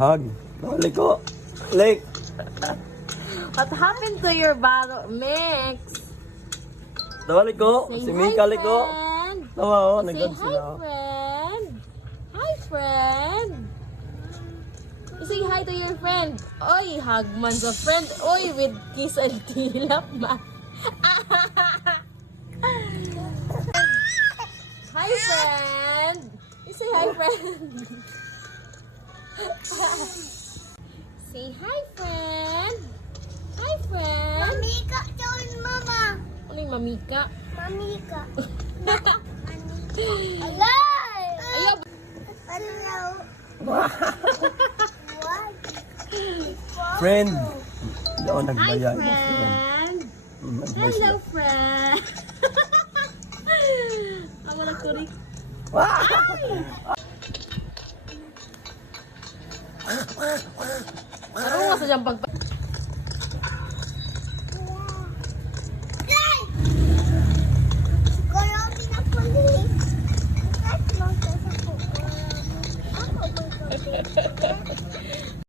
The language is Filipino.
hug. Dawali ko. Lick. What happened to your bottle mix? Dawali ko. Say Si hi, Mika liko. friend. Tawa oh, Say nagod hi, sila. friend. Hi, friend. You say hi to your friend. Oy, hug man sa friend. Oy, with kiss and tilap ma. Hi, friend. You say hi, friend. Say hi, friend. Hi, friend. Mamika, join mama. Ano yung mamika? Mamika. Alay! Ayaw. Hello. What? Friend. Doon Hi, nagbayad. friend. Hello, friend. Ako nagturik. Ano nga sa diyang pagpa...